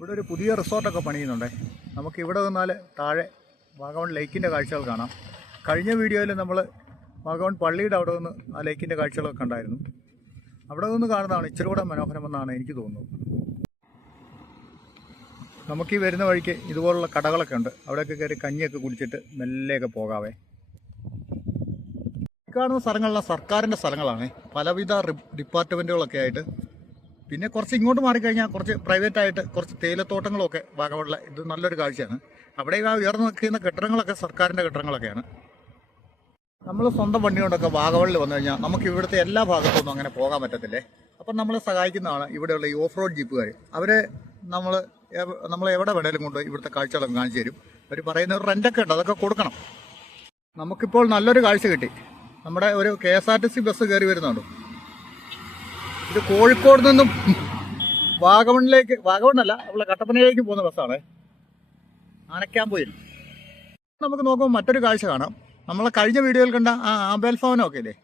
ഇവിടെ ഒരു പുതിയ റിസോർട്ടൊക്കെ പണിയുന്നുണ്ടേ. നമുക്ക് ഇവിടെ നിന്നാൽ താഴെ വാഗമൺ ലേക്കിൻ്റെ കാഴ്ചകൾ കാണാം. കഴിഞ്ഞ വീഡിയോയിൽ നമ്മൾ വാഗമൺ പള്ളിയുടെ അവിടെ നിന്ന് ആ ലേക്കിൻ്റെ കാഴ്ചകളൊക്കെ ഉണ്ടായിരുന്നു. അവിടെ നിന്ന് കാണുന്നതാണ് ഇച്ചിരി കൂടെ മനോഹരമെന്നാണ് എനിക്ക് തോന്നുന്നത്. നമുക്ക് ഈ വരുന്ന വഴിക്ക് ഇതുപോലുള്ള കടകളൊക്കെ ഉണ്ട്. അവിടെയൊക്കെ കയറി കഞ്ഞിയൊക്കെ കുടിച്ചിട്ട് മെല്ലെയൊക്കെ പോകാവേ. ഈ കാണുന്ന സ്ഥലങ്ങളെല്ലാം സർക്കാരിൻ്റെ സ്ഥലങ്ങളാണ്. പലവിധ ഡിപ്പാർട്ട്മെൻറ്റുകളൊക്കെ ആയിട്ട്. പിന്നെ കുറച്ച് ഇങ്ങോട്ട് മാറിക്കഴിഞ്ഞാൽ കുറച്ച് പ്രൈവറ്റായിട്ട് കുറച്ച് തേയിലത്തോട്ടങ്ങളൊക്കെ വാഗമണിലെ ഇത് നല്ലൊരു കാഴ്ചയാണ്. അവിടെ ആ ഉയർന്നു നിൽക്കുന്ന കെട്ടിടങ്ങളൊക്കെ സർക്കാരിൻ്റെ കെട്ടിടങ്ങളൊക്കെയാണ്. നമ്മൾ സ്വന്തം വണ്ടി കൊണ്ടൊക്കെ വാഗമണിൽ വന്നു കഴിഞ്ഞാൽ നമുക്ക് ഇവിടുത്തെ എല്ലാ ഭാഗത്തൊന്നും അങ്ങനെ പോകാൻ പറ്റത്തില്ലേ. അപ്പം നമ്മളെ സഹായിക്കുന്നതാണ് ഇവിടെയുള്ള ഈ ഓഫ് റോഡ് ജീപ്പുകാർ. അവരെ നമ്മൾ എവിടെ വേണേലും കൊണ്ട് ഇവിടുത്തെ കാഴ്ചകളൊക്കെ കാണിച്ചു തരും. അവർ പറയുന്ന ഒരു റെൻ്റൊക്കെ ഉണ്ട്, അതൊക്കെ കൊടുക്കണം. നമുക്കിപ്പോൾ നല്ലൊരു കാഴ്ച കിട്ടി. നമ്മുടെ ഒരു KSRTC ബസ് കയറി വരുന്നുണ്ട്. ഇത് കോഴിക്കോട് നിന്നും വാഗമണിലേക്ക്, വാഗമണ്ണല്ല നമ്മളെ കട്ടപ്പനയിലേക്ക് പോകുന്ന ബസ്സാണ്. ആനക്കാമ്പൊയിൽ നമുക്ക് നോക്കുമ്പോൾ മറ്റൊരു കാഴ്ച കാണാം. നമ്മളെ കഴിഞ്ഞ വീഡിയോയിൽ കണ്ട ആ ആബേൽ ഭവനമൊക്കെ ഇല്ലേ,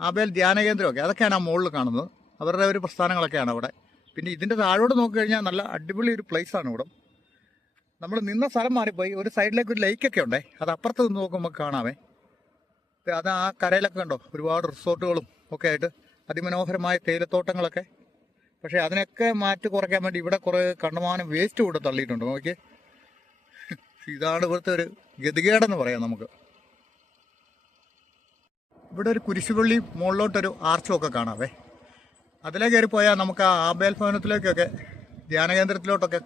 ആബേൽ ധ്യാന കേന്ദ്രമൊക്കെ, അതൊക്കെയാണ് ആ മുകളിൽ കാണുന്നത്. അവരുടെ ഒരു പ്രസ്ഥാനങ്ങളൊക്കെയാണ് അവിടെ. പിന്നെ ഇതിൻ്റെ താഴോട്ട് നോക്കിക്കഴിഞ്ഞാൽ നല്ല അടിപൊളി ഒരു പ്ലേസാണ് ഇവിടെ. നമ്മൾ നിന്ന സ്ഥലം മാറിപ്പോയി. ഒരു സൈഡിലേക്ക് ഒരു ലേക്കൊക്കെ ഉണ്ടേ, അത് അപ്പുറത്ത് നിന്ന് നോക്കുമ്പോൾ കാണാമേ. അത് ആ കരയിലൊക്കെ ഉണ്ടോ ഒരുപാട് റിസോർട്ടുകളും ഒക്കെ ആയിട്ട് അതിമനോഹരമായ തേയിലത്തോട്ടങ്ങളൊക്കെ. പക്ഷേ അതിനൊക്കെ മാറ്റി കുറയ്ക്കാൻ വേണ്ടി ഇവിടെ കുറേ കണ്ടമാനം വേസ്റ്റ് കൂടെ തള്ളിയിട്ടുണ്ട്. നോക്കിയേ, ഇതാണ് ഇവിടുത്തെ ഒരു ഗതികേടെന്ന് പറയാം നമുക്ക്. ഇവിടെ ഒരു കുരിശുപള്ളി മുകളിലോട്ടൊരു ആർച്ചുമൊക്കെ കാണാവേ. അതിലേ കയറിപ്പോയാൽ നമുക്ക് ആ ആബേൽ ഭവനത്തിലേക്കൊക്കെ ധ്യാനകേന്ദ്രത്തിലോട്ടൊക്കെ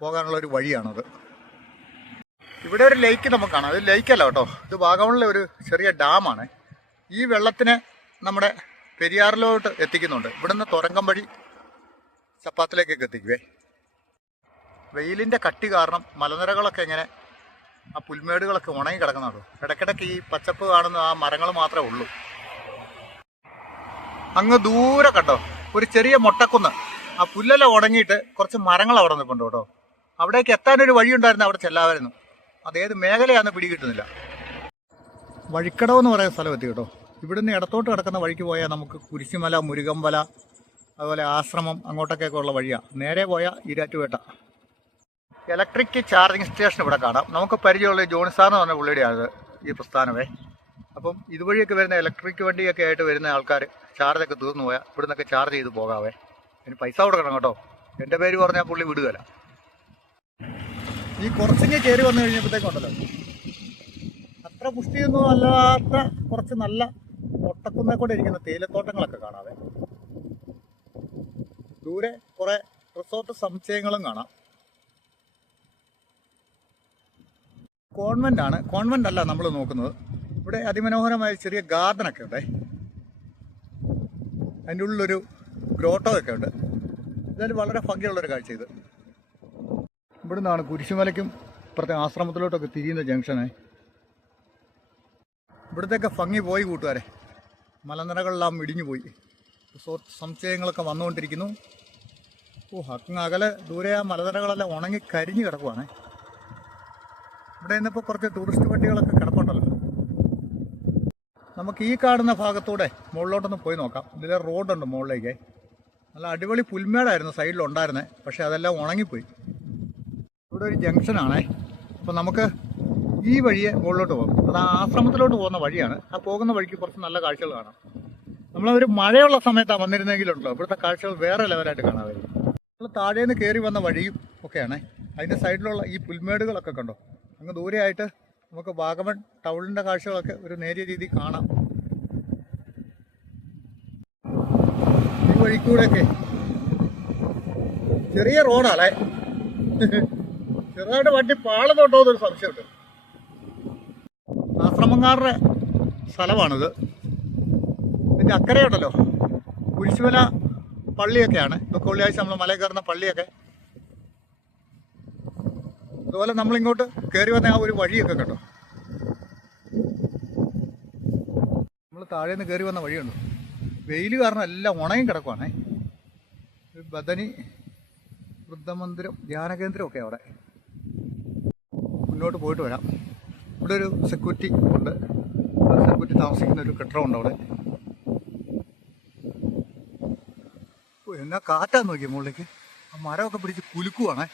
പോകാനുള്ളൊരു വഴിയാണത്. ഇവിടെ ഒരു ലേക്ക് നമുക്ക് കാണാം. അത് ലേക്കല്ല കേട്ടോ, ഇത് വാഗമണിലെ ഒരു ചെറിയ ഡാമാണ്. ഈ വെള്ളത്തിനെ നമ്മുടെ പെരിയാറിലോട്ട് എത്തിക്കുന്നുണ്ട്. ഇവിടുന്ന് തുരങ്കം വഴി ചപ്പാത്തിലേക്കൊക്കെ എത്തിക്കുവേ. വെയിലിൻ്റെ കട്ടി കാരണം മലനിരകളൊക്കെ ഇങ്ങനെ ആ പുൽമേടുകളൊക്കെ ഉണങ്ങി കിടക്കുന്നുണ്ടോ. ഇടയ്ക്കിടയ്ക്ക് ഈ പച്ചപ്പ് കാണുന്ന ആ മരങ്ങൾ മാത്രമേ ഉള്ളൂ. അങ്ങ് ദൂരെ കണ്ടോ ഒരു ചെറിയ മൊട്ടക്കുന്ന്. ആ പുല്ലെല്ലാം ഉണങ്ങിയിട്ട് കുറച്ച് മരങ്ങൾ അവിടെ നിൽപ്പുണ്ട് കേട്ടോ. അവിടേക്ക് എത്താനൊരു വഴിയുണ്ടായിരുന്നു, അവിടെ ചെല്ലാമായിരുന്നു. അതേത് മേഖലയാണെന്ന് പിടികിട്ടുന്നില്ല. വഴിക്കടവ് എന്ന് പറയുന്ന സ്ഥലം എത്തി കേട്ടോ. ഇവിടുന്ന് ഇടത്തോട്ട് കിടക്കുന്ന വഴിക്ക് പോയാൽ നമുക്ക് കുരിശുമല, മുരുകമ്പല, അതുപോലെ ആശ്രമം, അങ്ങോട്ടൊക്കെ ഉള്ള വഴിയാണ്. നേരെ പോയാൽ ഈരാറ്റുപേട്ട. ഇലക്ട്രിക് ചാർജിങ് സ്റ്റേഷൻ ഇവിടെ കാണാം. നമുക്ക് പരിചയമുള്ള ജോണിസാർ എന്ന് പറഞ്ഞ പുള്ളിയുടെയാണ് ഈ പ്രസ്ഥാനമേ. അപ്പം ഇതുവഴിയൊക്കെ വരുന്ന ഇലക്ട്രിക് വണ്ടിയൊക്കെ ആയിട്ട് വരുന്ന ആൾക്കാർ ചാർജൊക്കെ തീർന്നു പോയാൽ ഇവിടെ നിന്നൊക്കെ ചാർജ് ചെയ്ത് പോകാവേ. അതിന് പൈസ കൊടുക്കണം കേട്ടോ. എൻ്റെ പേര് പറഞ്ഞാൽ പുള്ളി വിടുകയില്ല. ഈ കുറച്ചിങ്ങ് കയറി വന്നു കഴിഞ്ഞപ്പോഴത്തേക്കുണ്ടല്ലോ, അത്ര പുഷ്ടിയൊന്നും അല്ലാത്ത കുറച്ച് നല്ല ഒട്ടക്കുന്നേ കൂടെ ഇരിക്കുന്ന തേയിലത്തോട്ടങ്ങളൊക്കെ കാണാവേ. ദൂരെ കുറെ റിസോർട്ട് സമുച്ചയങ്ങളും കാണാം. കോൺവെൻ്റ് ആണ്, കോൺവെൻ്റ് അല്ല നമ്മൾ നോക്കുന്നത്. ഇവിടെ അതിമനോഹരമായ ചെറിയ ഗാർഡനൊക്കെ ഉണ്ടേ. അതിൻ്റെ ഉള്ളിലൊരു ഗ്രോട്ടോ ഒക്കെ ഉണ്ട്. ഇതായാലും വളരെ ഭംഗിയുള്ളൊരു കാഴ്ച ഇത്. ഇവിടെ നിന്നാണ് കുരിശുമലയ്ക്കും ഇപ്പുറത്തെ ആശ്രമത്തിലോട്ടൊക്കെ തിരിയുന്ന ജംഗ്ഷനെ. ഇവിടത്തേക്ക് ഭംഗി പോയി കൂട്ടുകാരെ. മലനിരകളെല്ലാം ഇടിഞ്ഞു പോയി. റിസോർട്ട് സമുച്ചയങ്ങളൊക്കെ വന്നുകൊണ്ടിരിക്കുന്നു. അങ്ങ് അകലെ ദൂരെ ആ മലനിരകളെല്ലാം ഉണങ്ങി കരിഞ്ഞു കിടക്കുവാണ്. ഇവിടെ നിന്നിപ്പോൾ കുറച്ച് ടൂറിസ്റ്റ് വണ്ടികളൊക്കെ കിടപ്പുണ്ടല്ലോ. നമുക്ക് ഈ കാണുന്ന ഭാഗത്തൂടെ മുകളിലോട്ടൊന്ന് പോയി നോക്കാം. ഇതിലെ റോഡുണ്ട് മുകളിലേക്ക്. നല്ല അടിപൊളി പുൽമേടായിരുന്നു സൈഡിലുണ്ടായിരുന്നത്, പക്ഷേ അതെല്ലാം ഉണങ്ങിപ്പോയി. ഇവിടെ ഒരു ജംഗ്ഷനാണേ. അപ്പോൾ നമുക്ക് ഈ വഴിയെ മുകളിലോട്ട് പോകും. അത് ആ ആശ്രമത്തിലോട്ട് പോകുന്ന വഴിയാണ്. ആ പോകുന്ന വഴിക്ക് കുറച്ച് നല്ല കാഴ്ചകൾ കാണാം. നമ്മളൊരു മഴയുള്ള സമയത്താണ് വന്നിരുന്നെങ്കിലുണ്ടല്ലോ ഇവിടുത്തെ കാഴ്ചകൾ വേറെ ലെവലായിട്ട് കാണാമായിരുന്നു. നമ്മൾ താഴേന്ന് കയറി വന്ന വഴിയും ഒക്കെയാണേ. അതിൻ്റെ സൈഡിലുള്ള ഈ പുൽമേടുകളൊക്കെ കണ്ടോ. അങ്ങ് ദൂരെയായിട്ട് നമുക്ക് വാഗമൺ ടൗണിൻ്റെ കാഴ്ചകളൊക്കെ ഒരു നേരിയ രീതിയിൽ കാണാം. ഈ വഴിക്കൂടെയൊക്കെ ചെറിയ റോഡാണേ. ചെറുതായിട്ട് വണ്ടി പാളത്തോട്ടോ എന്നൊരു സംശയമുണ്ട്. ആശ്രമക്കാരുടെ സ്ഥലമാണിത്. ഇതിൻ്റെ അക്കരയുണ്ടല്ലോ കുരിശുമല പള്ളിയൊക്കെയാണ്. ഇതൊക്കെ വെള്ളിയാഴ്ച നമ്മൾ മലയിൽ കയറുന്ന പള്ളിയൊക്കെ. അതുപോലെ നമ്മളിങ്ങോട്ട് കയറി വന്ന ആ ഒരു വഴിയൊക്കെ കണ്ടോ. നമ്മൾ താഴേന്ന് കയറി വന്ന വഴിയുണ്ട്. വെയിൽ കാരണം എല്ലാം ഉണങ്ങി കിടക്കുവാണേ. ബദനി വൃദ്ധമന്ദിരം, ധ്യാനകേന്ദ്രമൊക്കെ അവിടെ. മുന്നോട്ട് പോയിട്ട് വരാം. ഇവിടെ ഒരു സെക്യൂരിറ്റി ഉണ്ട്. സെക്യൂരിറ്റി താമസിക്കുന്ന ഒരു കെട്ടിടമുണ്ട് അവിടെ. എന്നാ കാറ്റാന്ന് നോക്കിയ മുകളിലേക്ക്. ആ മരമൊക്കെ പിടിച്ച് കുലുക്കുവാണേ.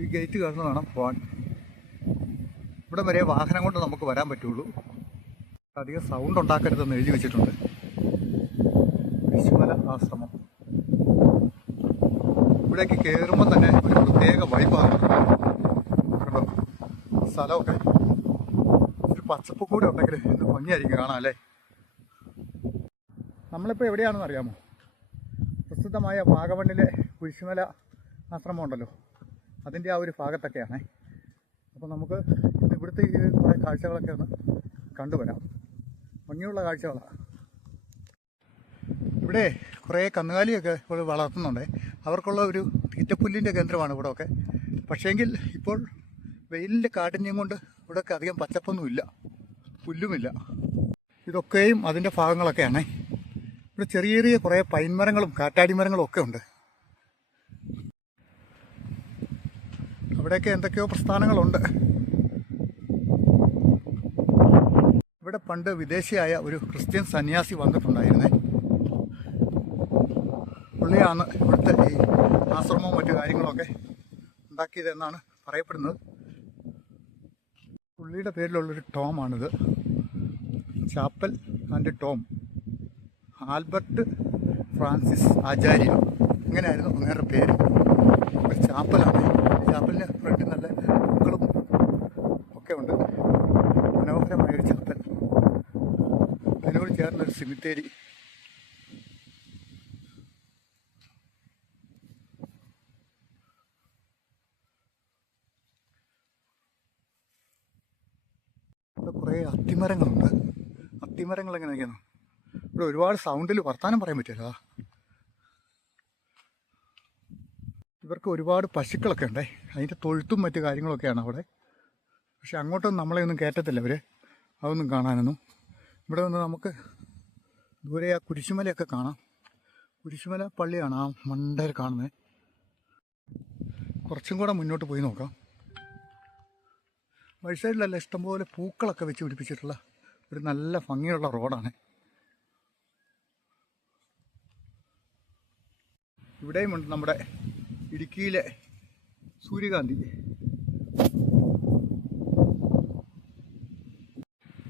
ഈ ഗേറ്റ് കടന്ന് വേണം പോകാൻ. ഇവിടെ വരെ വാഹനം കൊണ്ട് നമുക്ക് വരാൻ പറ്റുള്ളൂ. അധികം സൗണ്ട് ഉണ്ടാക്കരുതെന്ന് എഴുതി വെച്ചിട്ടുണ്ട്. കുരിശുമല ആശ്രമം. ഇവിടേക്ക് കയറുമ്പോൾ തന്നെ ഒരു പ്രത്യേക വൈബാണ്. സ്ഥലമൊക്കെ ഒരു പച്ചപ്പ് കൂടെ ഉണ്ടെങ്കിൽ എന്ത് ഭംഗിയായിരിക്കും കാണാം അല്ലേ. നമ്മളിപ്പോൾ എവിടെയാണെന്ന് അറിയാമോ? പ്രസിദ്ധമായ വാഗമണ്ണിലെ കുരിശുമല ആശ്രമം ഉണ്ടല്ലോ, അതിൻ്റെ ആ ഒരു ഭാഗത്തൊക്കെയാണേ. അപ്പോൾ നമുക്ക് ഇന്ന് ഇവിടുത്തെ ഈ കുറേ കാഴ്ചകളൊക്കെ ഒന്ന് കണ്ടുവരാം. ഭംഗിയുള്ള കാഴ്ചകളാണ്. ഇവിടെ കുറേ കന്നുകാലിയൊക്കെ ഇവിടെ വളർത്തുന്നുണ്ട്. അവർക്കുള്ള ഒരു തീറ്റപ്പുല്ലിൻ്റെ കേന്ദ്രമാണ് ഇവിടെയൊക്കെ. പക്ഷേങ്കിൽ ഇപ്പോൾ വെയിലിൻ്റെ കാഠിന്യം കൊണ്ട് ഇവിടെയൊക്കെ അധികം പച്ചപ്പൊന്നുമില്ല, പുല്ലുമില്ല. ഇതൊക്കെയും അതിൻ്റെ ഭാഗങ്ങളൊക്കെയാണേ. ഇവിടെ ചെറിയ ചെറിയ കുറേ പൈൻ മരങ്ങളും കാറ്റാടി മരങ്ങളും ഒക്കെ ഉണ്ട്. അവിടെയൊക്കെ എന്തൊക്കെയോ പ്രസ്ഥാനങ്ങളുണ്ട്. ഇവിടെ പണ്ട് വിദേശിയായ ഒരു ക്രിസ്ത്യൻ സന്യാസി വന്നിട്ടുണ്ടായിരുന്നേ. പുള്ളിയാണ് ഇവിടുത്തെ ഈ ആശ്രമവും മറ്റു കാര്യങ്ങളൊക്കെ ഉണ്ടാക്കിയതെന്നാണ് പറയപ്പെടുന്നത്. പുള്ളിയുടെ പേരിലുള്ളൊരു ടോമാണിത്. Chapel and tomb. Albert Francis Acharya, അങ്ങനെയായിരുന്നു അങ്ങേരുടെ പേര്. ഒരു ചാപ്പലാണ്. ചാപ്പലിന് ഫ്രണ്ട് നല്ല പൂക്കളും ഒക്കെ ഉണ്ട്. മനോഹരമായൊരു ചാപ്പൽ. അതിനോട് ചേർന്നൊരു സിമിത്തേരി. ഇവിടെ കുറേ അത്തിമരങ്ങളുണ്ട്. അത്തിമരങ്ങൾ എങ്ങനെയൊക്കെയാണ്? ഇവിടെ ഒരുപാട് സൗണ്ടിൽ വർത്താനം പറയാൻ പറ്റില്ല. ഇവർക്ക് ഒരുപാട് പശുക്കളൊക്കെ ഉണ്ടേ. അതിൻ്റെ തൊഴുത്തും മറ്റു കാര്യങ്ങളൊക്കെയാണ് അവിടെ. പക്ഷെ അങ്ങോട്ടൊന്നും നമ്മളെ ഒന്നും കയറ്റത്തില്ല അവർ, അതൊന്നും കാണാനൊന്നും. ഇവിടെ നിന്ന് നമുക്ക് ദൂരെ ആ കുരിശുമലയൊക്കെ കാണാം. കുരിശുമല പള്ളിയാണ് ആ മണ്ടയിൽ കാണുന്നത്. കുറച്ചും കൂടെ മുന്നോട്ട് പോയി നോക്കാം. വഴി സൈഡിലല്ല ഇഷ്ടംപോലെ പൂക്കളൊക്കെ വെച്ച് പിടിപ്പിച്ചിട്ടുള്ള ഒരു നല്ല ഭംഗിയുള്ള റോഡാണ്. ഇവിടെയുമുണ്ട് നമ്മുടെ ഇടുക്കിയിലെ സൂര്യകാന്തി.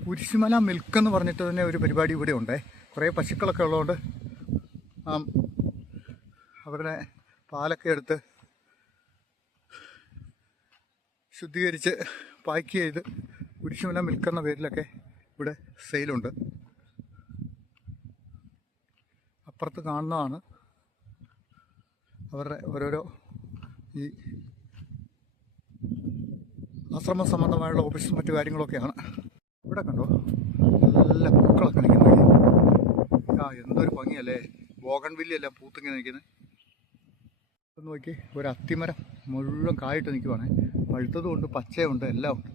കുരിശുമല മിൽക്ക് എന്ന് പറഞ്ഞിട്ട് തന്നെ ഒരു പരിപാടി ഇവിടെ ഉണ്ട്. കുറേ പശുക്കളൊക്കെ ഉള്ളതുകൊണ്ട് അവരുടെ പാലൊക്കെ എടുത്ത് ശുദ്ധീകരിച്ച് പാക്ക് ചെയ്ത് കുരിശുമല മിൽക്ക് എന്ന പേരിലൊക്കെ ഇവിടെ സെയിലുണ്ട്. അപ്പുറത്ത് കാണുന്നതാണ് അവരുടെ ഓരോരോ ഈ ആശ്രമ സംബന്ധമായുള്ള ഓഫീസും മറ്റു കാര്യങ്ങളൊക്കെയാണ്. ഇവിടെ കണ്ടോ നല്ല പൂക്കളൊക്കെ നിൽക്കുന്നത്. എന്തൊരു ഭംഗിയല്ലേ, ബോഗൺവില്ലയെല്ലാം പൂത്തിങ്ങനെ നിൽക്കുന്നത്. ഒന്ന് നോക്കി, ഒരു അത്തിമരം മുഴുവൻ കായിട്ട് നിൽക്കുവാണ്. പഴുത്തതുമുണ്ട്, പച്ചയുണ്ട്, എല്ലാം ഉണ്ട്.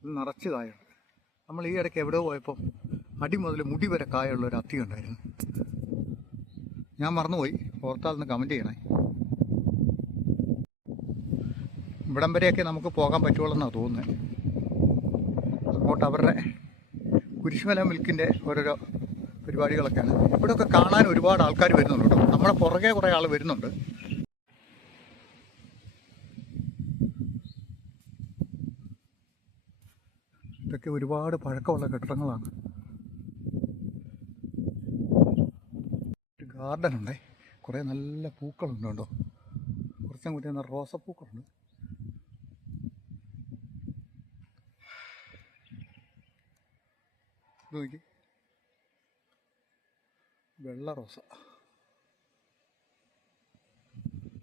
ഇത് നിറച്ച് കായുണ്ട്. നമ്മൾ ഈ ഇടയ്ക്ക് എവിടെ പോയപ്പോൾ അടി മുതൽ മുടി വരെ കായുള്ള ഒരു അത്തി ഉണ്ടായിരുന്നു. ഞാൻ മറന്നുപോയി, ഓർത്താൽ കമൻറ്റ് ചെയ്യണേ. ഇവിടം വരെയൊക്കെ നമുക്ക് പോകാൻ പറ്റുള്ളൂ തോന്നുന്നത്. അങ്ങോട്ട് അവരുടെ കുരിശുമല മിൽക്കിൻ്റെ ഓരോരോ പരിപാടികളൊക്കെയാണ്. ഇവിടെയൊക്കെ കാണാൻ ഒരുപാട് ആൾക്കാർ വരുന്നുണ്ട് കേട്ടോ. നമ്മുടെ പുറകെ കുറേ ആൾ വരുന്നുണ്ട്. ഇതൊക്കെ ഒരുപാട് പഴക്കമുള്ള കെട്ടിടങ്ങളാണ്. ഒരു ഗാർഡനുണ്ടേ, കുറേ നല്ല പൂക്കളുണ്ട് കേട്ടോ. കുറച്ചും കൂടി റോസപ്പൂക്കളുണ്ട്. ഇത് നോക്കി, വെള്ള റോസ,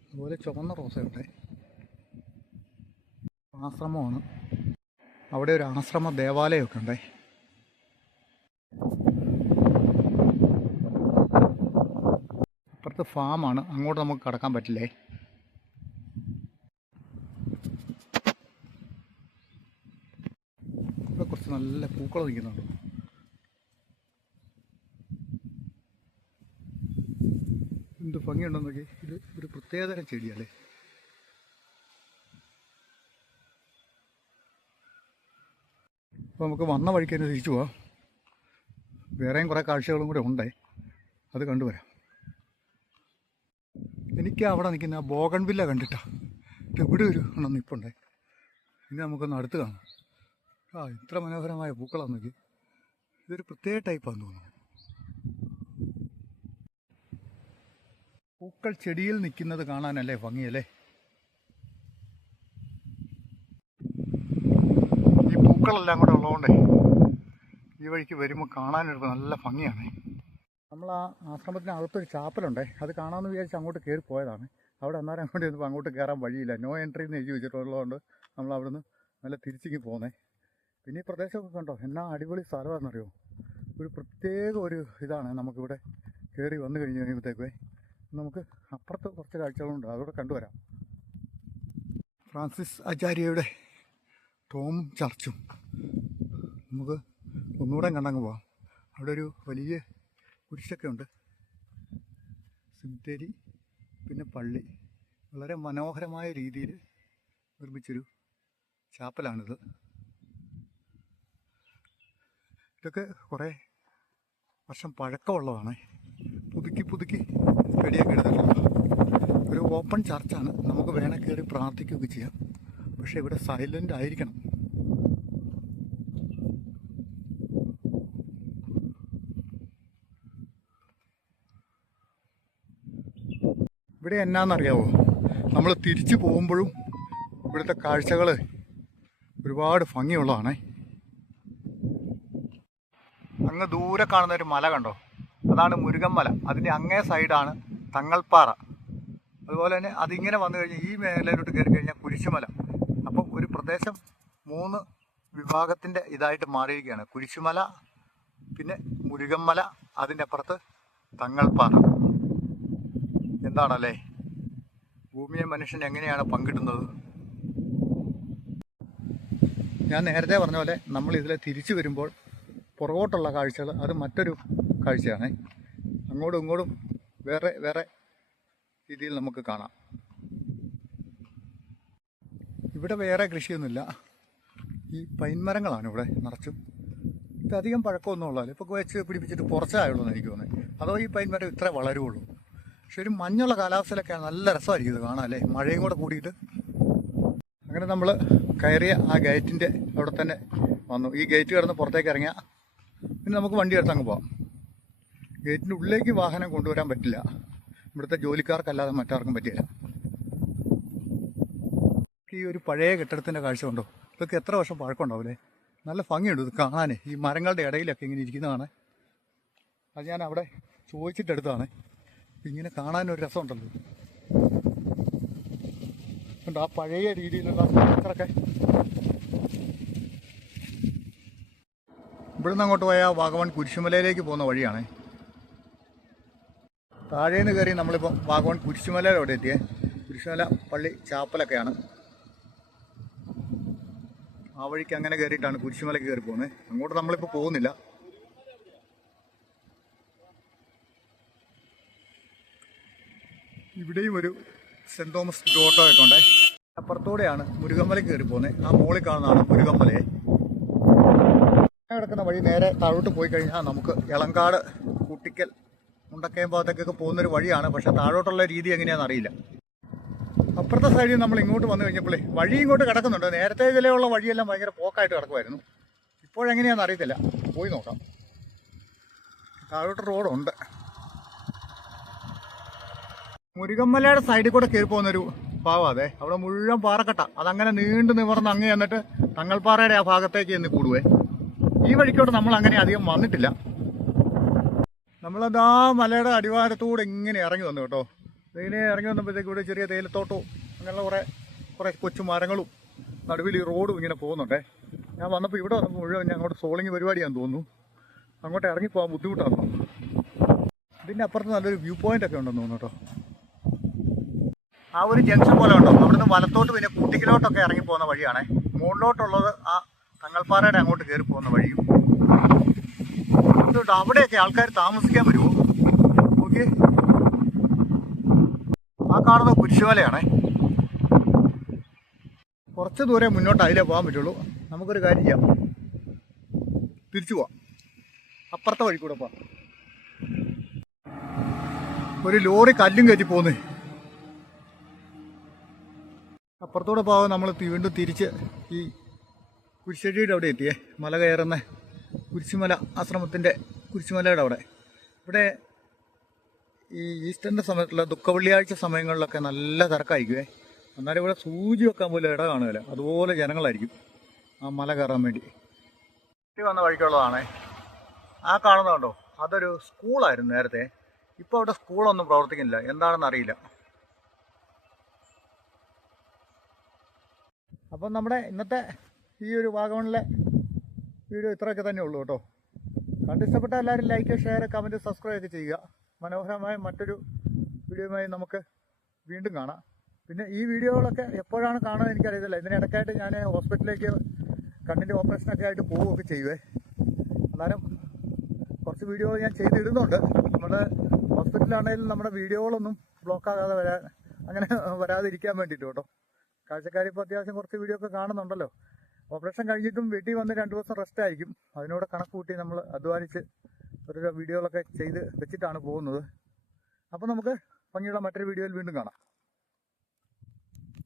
അതുപോലെ ചുവന്ന റോസയുണ്ടേ. ആശ്രമമാണ്. അവിടെ ഒരു ആശ്രമ ദേവാലയമൊക്കെ ഉണ്ടേ. അപ്പുറത്ത് ഫാമാണ്, അങ്ങോട്ട് നമുക്ക് കടക്കാൻ പറ്റില്ലേ. ഇവിടെ കുറച്ച് നല്ല പൂക്കൾ നിൽക്കുന്നുണ്ട്. എന്ത് ഭംഗിയുണ്ടെന്ന് നോക്കി. ഇത് ഒരു പ്രത്യേകതരം ചെടിയല്ലേ. അപ്പോൾ നമുക്ക് വന്ന വഴിക്ക് തന്നെ തിരിച്ചു പോവാം. വേറെയും കുറേ കാഴ്ചകളും കൂടെ ഉണ്ടേ, അത് കണ്ടുവരാം. എനിക്ക് അവിടെ നിൽക്കുന്ന ആ ബോഗൺവില്ല കണ്ടിട്ടാ ഇവിടെ ഒരു എണ്ണം നിൽപ്പുണ്ടേ. ഇനി നമുക്കൊന്ന് അടുത്ത് കാണാം. ഇത്ര മനോഹരമായ പൂക്കളാന്ന് നോക്കി. ഇതൊരു പ്രത്യേക ടൈപ്പാന്ന് തോന്നുന്നു. പൂക്കൾ ചെടിയിൽ നിൽക്കുന്നത് കാണാനല്ലേ ഭംഗിയല്ലേ. ഈ പൂക്കളെല്ലാം കൂടെ ഉള്ളതുകൊണ്ടേ ഈ വഴിക്ക് വരുമ്പോൾ കാണാനൊരു നല്ല ഭംഗിയാണ്. നമ്മൾ ആ ആശ്രമത്തിനകത്തൊരു ചാപ്പലുണ്ടേ, അത് കാണാമെന്ന് വിചാരിച്ച് അങ്ങോട്ട് കയറി പോയതാണ്. അവിടെ അന്നേരം അങ്ങോട്ട് ചെന്നപ്പോൾ അങ്ങോട്ട് കയറാൻ വഴിയില്ല, നോ എൻട്രി എന്ന് എഴുതി വെച്ചിട്ടുള്ളതുകൊണ്ട് നമ്മൾ അവിടുന്ന് നല്ല തിരിച്ചിങ്ങി പോന്നേ. പിന്നെ ഈ പ്രദേശമൊക്കെ കണ്ടോ, എന്നാ അടിപൊളി സ്ഥലമാണെന്നറിയോ. ഒരു പ്രത്യേക ഒരു ഇതാണ് നമുക്കിവിടെ കയറി വന്നു കഴിഞ്ഞ് കഴിയുമ്പോഴത്തേക്കേ. നമുക്ക് അപ്പുറത്ത് കുറച്ച് കാഴ്ചകളുണ്ട്, അതോടെ കണ്ടുവരാം. ഫ്രാൻസിസ് ആചാര്യയുടെ ടോമും ചർച്ചും നമുക്ക് ഒന്നുകൂടെ കണ്ടങ്ങ് പോവാം. അവിടെ ഒരു വലിയ കുരിശൊക്കെ ഉണ്ട്, സിമിത്തേരി, പിന്നെ പള്ളി. വളരെ മനോഹരമായ രീതിയിൽ നിർമ്മിച്ചൊരു ചാപ്പലാണിത്. ഇതൊക്കെ കുറേ വർഷം പഴക്കമുള്ളതാണ്, പുതുക്കി റെഡിയാക്കി എടുത്തിട്ടുണ്ട്. ഒരു ഓപ്പൺ ചർച്ചാണ്, നമുക്ക് വേണേൽ കയറി പ്രാർത്ഥിക്കുകയൊക്കെ ചെയ്യാം. പക്ഷേ ഇവിടെ സൈലൻ്റ് ആയിരിക്കണം. ഇവിടെ എന്നാന്നറിയാവോ, നമ്മൾ തിരിച്ചു പോകുമ്പോഴും ഇവിടുത്തെ കാഴ്ചകൾ ഒരുപാട് ഭംഗിയുള്ളതാണേ. അങ്ങ് ദൂരെ കാണുന്ന ഒരു മല കണ്ടോ, അതാണ് മുരുകൻ. അതിൻ്റെ അങ്ങേ സൈഡാണ് തങ്ങൾപ്പാറ. അതുപോലെ തന്നെ അതിങ്ങനെ വന്നു കഴിഞ്ഞാൽ ഈ മേലോട്ട് കയറി കഴിഞ്ഞാൽ കുരിശുമല. അപ്പം ഒരു പ്രദേശം 3 വിഭാഗത്തിൻ്റെ ഇതായിട്ട് മാറിയിരിക്കുകയാണ്. കുരിശുമല, പിന്നെ മുരുകൻ, അതിൻ്റെ അപ്പുറത്ത് തങ്ങൾപ്പാറ. എന്താണല്ലേ, ഭൂമിയെ മനുഷ്യൻ എങ്ങനെയാണ് പങ്കിടുന്നത്. ഞാൻ നേരത്തെ പറഞ്ഞ പോലെ നമ്മൾ ഇതിലെ തിരിച്ചു വരുമ്പോൾ പുറകോട്ടുള്ള കാഴ്ചകൾ അത് മറ്റൊരു കാഴ്ചയാണ്. അങ്ങോട്ടും ഇങ്ങോട്ടും വേറെ രീതിയിൽ നമുക്ക് കാണാം. ഇവിടെ വേറെ കൃഷിയൊന്നുമില്ല, ഈ പൈൻമരങ്ങളാണ് ഇവിടെ നിറച്ചും. ഇതധികം പഴക്കമൊന്നും ഉള്ളതല്ല, ഇപ്പോൾ വെച്ച് പിടിപ്പിച്ചിട്ട് കുറച്ചായുള്ളൂ എന്ന് എനിക്ക് തോന്നുന്നത്. അതോ ഈ പൈൻമരം ഇത്രേ വളരുള്ളൂ. പക്ഷെ ഒരു മഞ്ഞുള്ള കാലാവസ്ഥയിലൊക്കെ നല്ല രസമായിരിക്കും ഇത് കാണാൻ അല്ലേ, മഴയും കൂടെ കൂടിയിട്ട്. അങ്ങനെ നമ്മൾ കയറിയ ആ ഗേറ്റിൻ്റെ അവിടെ തന്നെ വന്നു. ഈ ഗേറ്റ് കടന്ന് പുറത്തേക്ക് ഇറങ്ങിയാൽ പിന്നെ നമുക്ക് വണ്ടി എടുത്ത് അങ്ങ് പോകാം. ഗേറ്റിൻ്റെ ഉള്ളിലേക്ക് വാഹനം കൊണ്ടുവരാൻ പറ്റില്ല, ഇവിടുത്തെ ജോലിക്കാർക്കല്ലാതെ മറ്റാർക്കും പറ്റില്ല. ഈ ഒരു പഴയ കെട്ടിടത്തിൻ്റെ കാഴ്ച ഉണ്ടോ, ഇതൊക്കെ എത്ര വർഷം പഴക്കമുണ്ടാവില്ലേ. നല്ല ഭംഗിയുണ്ട് ഇത് കാണാൻ. ഈ മരങ്ങളുടെ ഇടയിലൊക്കെ ഇങ്ങനെ ഇരിക്കുന്നതാണ്. അത് ഞാൻ അവിടെ ചോദിച്ചിട്ടെടുത്താണ്. ഇങ്ങനെ കാണാനൊരു രസമുണ്ടല്ലോ. ഉണ്ട് ആ പഴയ രീതിയിലുള്ള അത്രയൊക്കെ. ഇവിടുന്ന് അങ്ങോട്ട് പോയാൽ വാഗമൺ കുരിശുമലയിലേക്ക് പോകുന്ന വഴിയാണ്. താഴേന്ന് കയറി നമ്മളിപ്പോൾ വാഗമൺ കുരിശുമലയുടെ അവിടെ എത്തിയേ. കുരിശുമല പള്ളി ചാപ്പലൊക്കെയാണ്. ആ വഴിക്ക് അങ്ങനെ കയറിയിട്ടാണ് കുരിശുമലയ്ക്ക് കയറി പോകുന്നത്. അങ്ങോട്ട് നമ്മളിപ്പോൾ പോകുന്നില്ല. ഇവിടെയും ഒരു സെൻറ് തോമസ് ഗ്രോട്ടോയൊക്കെ ഉണ്ടേ. അപ്പുറത്തൂടെയാണ് മുരുകൻമലയ്ക്ക് കയറി പോകുന്നത്. ആ മോളിൽ കാണുന്നതാണ് മുരുകൻമലയെ. കിടക്കുന്ന വഴി നേരെ താഴോട്ട് പോയി കഴിഞ്ഞാൽ നമുക്ക് എളങ്കാട്, കൂട്ടിക്കൽ, മുണ്ടക്കയം ഭാഗത്തേക്കൊക്കെ പോകുന്നൊരു വഴിയാണ്. പക്ഷെ താഴോട്ടുള്ള രീതി എങ്ങനെയാണെന്ന് അറിയില്ല. അപ്പുറത്തെ സൈഡിൽ നമ്മൾ ഇങ്ങോട്ട് വന്നു കഴിഞ്ഞപ്പോഴേ വഴി ഇങ്ങോട്ട് കിടക്കുന്നുണ്ട്. നേരത്തെ ഇതിലുള്ള വഴിയെല്ലാം ഭയങ്കര പോക്കായിട്ട് കിടക്കുമായിരുന്നു. ഇപ്പോഴെങ്ങനെയാണെന്ന് അറിയത്തില്ല, പോയി നോക്കാം. താഴോട്ട് റോഡുണ്ട്. മുരുകൻമലയുടെ സൈഡിൽ കൂടെ കയറി പോകുന്നൊരു ഭാഗം അതെ. അവിടെ മുഴുവൻ പാറക്കെട്ട, അതങ്ങനെ നീണ്ടു നിവർന്ന് അങ്ങ് ചെന്നിട്ട് തങ്ങൾപ്പാറയുടെ ആ ഭാഗത്തേക്ക് ചെന്ന് കൂടുവേ. ഈ വഴിക്കോട്ട് നമ്മൾ അങ്ങനെ അധികം വന്നിട്ടില്ല. നമ്മളത് ആ മലയുടെ അടിവാരത്തൂടെ ഇങ്ങനെ ഇറങ്ങി വന്നു കേട്ടോ. ഇതിനെ ഇറങ്ങി വന്നപ്പോഴത്തേക്ക് ഇവിടെ ചെറിയ തേയിലത്തോട്ടവും അങ്ങനെയുള്ള കുറേ കൊച്ചു മരങ്ങളും നടുവിൽ ഈ റോഡും ഇങ്ങനെ പോകുന്നുണ്ടേ. ഞാൻ വന്നപ്പോൾ ഇവിടെ വന്നപ്പോൾ മുഴുവൻ ഞാൻ അങ്ങോട്ട് സോളിങ് പരിപാടിയാണെന്ന് തോന്നുന്നു. അങ്ങോട്ട് ഇറങ്ങിപ്പോകാൻ ബുദ്ധിമുട്ടാണ്. ഇതിൻ്റെ അപ്പുറത്ത് നല്ലൊരു വ്യൂ പോയിന്റ് ഒക്കെ ഉണ്ടെന്ന് തോന്നുന്നു കേട്ടോ. ആ ഒരു ജംഗ്ഷൻ പോലെ ഉണ്ടോ, അവിടുന്ന് വലത്തോട്ട് പിന്നെ കൂട്ടിക്കലോട്ടൊക്കെ ഇറങ്ങി പോകുന്ന വഴിയാണേ. മുകളിലോട്ടുള്ളത് ആ തങ്ങൾപ്പാറയുടെ അങ്ങോട്ട് കയറി പോകുന്ന വഴിയും. അതുകൊണ്ട് അവിടെയൊക്കെ ആൾക്കാർ താമസിക്കാൻ വരുമോ? ഓക്കെ, ആ കാണുന്ന കുരിശുമലയാണേ. കുറച്ച് ദൂരെ മുന്നോട്ട് അതിലേ പോകാൻ പറ്റുള്ളൂ. നമുക്കൊരു കാര്യം ചെയ്യാം, തിരിച്ചു പോവാം. അപ്പുറത്തെ വഴി കൂടെ പോവാം. ഒരു ലോറി കല്ലും കയറ്റി പോകുന്നേ. അപ്പുറത്തൂടെ പോകാൻ നമ്മൾ വീണ്ടും തിരിച്ച് ഈ കുരിശടിയുടെ അവിടെ എത്തിയേ. മല കയറുന്ന കുരിശുമല ആശ്രമത്തിൻ്റെ കുരിശുമലയുടെ അവിടെ. ഇവിടെ ഈ ഈസ്റ്ററിൻ്റെ സമയത്തുള്ള ദുഃഖവെള്ളിയാഴ്ച സമയങ്ങളിലൊക്കെ നല്ല തിരക്കായിരിക്കുമേ. എന്നാലും ഇവിടെ സൂചി വെക്കാൻ പോലും ഇട കാണുകയില്ല, അതുപോലെ ജനങ്ങളായിരിക്കും ആ മല കയറാൻ വേണ്ടി. വന്ന വഴിക്കുള്ളതാണേ. ആ കാണുന്നതുണ്ടോ, അതൊരു സ്കൂളായിരുന്നു നേരത്തെ. ഇപ്പോൾ അവിടെ സ്കൂളൊന്നും പ്രവർത്തിക്കുന്നില്ല, എന്താണെന്ന് അറിയില്ല. അപ്പം നമ്മുടെ ഇന്നത്തെ ഈ ഒരു വാഗമണിലെ വീഡിയോ ഇത്രയൊക്കെ തന്നെ ഉള്ളൂ കേട്ടോ. കണ്ടിഷ്ടപ്പെട്ട എല്ലാവരും ലൈക്ക്, ഷെയർ, കമൻറ്റ്, സബ്സ്ക്രൈബ് ഒക്കെ ചെയ്യുക. മനോഹരമായ മറ്റൊരു വീഡിയോയുമായി നമുക്ക് വീണ്ടും കാണാം. പിന്നെ ഈ വീഡിയോകളൊക്കെ എപ്പോഴാണ് കാണുന്നത് എനിക്കറിയത്തില്ല. ഇതിനിടയ്ക്കായിട്ട് ഞാൻ ഹോസ്പിറ്റലിലേക്ക് കണ്ണിൻ്റെ ഓപ്പറേഷനൊക്കെ ആയിട്ട് പോവുകയൊക്കെ ചെയ്യുവേ. എന്നാലും കുറച്ച് വീഡിയോ ഞാൻ ചെയ്തിടുന്നുണ്ട്. നമ്മുടെ ഹോസ്പിറ്റലാണെങ്കിലും നമ്മുടെ വീഡിയോകളൊന്നും ബ്ലോക്കാകാതെ അങ്ങനെ വരാതിരിക്കാൻ വേണ്ടിയിട്ട് കേട്ടോ. കാഴ്ചക്കാരിപ്പോൾ അത്യാവശ്യം കുറച്ച് വീഡിയോ ഒക്കെ കാണുന്നുണ്ടല്ലോ. ഓപ്പറേഷൻ കഴിഞ്ഞിട്ടും വീട്ടിൽ വന്ന് 2 ദിവസം റെസ്റ്റ് ആയിരിക്കും. അതിനോട് കണക്ക് കൂട്ടി നമ്മൾ അധ്വാനിച്ച് ഓരോ വീഡിയോകളൊക്കെ ചെയ്ത് വെച്ചിട്ടാണ് പോകുന്നത്. അപ്പോൾ നമുക്ക് ഭംഗിയുള്ള മറ്റൊരു വീഡിയോയിൽ വീണ്ടും കാണാം.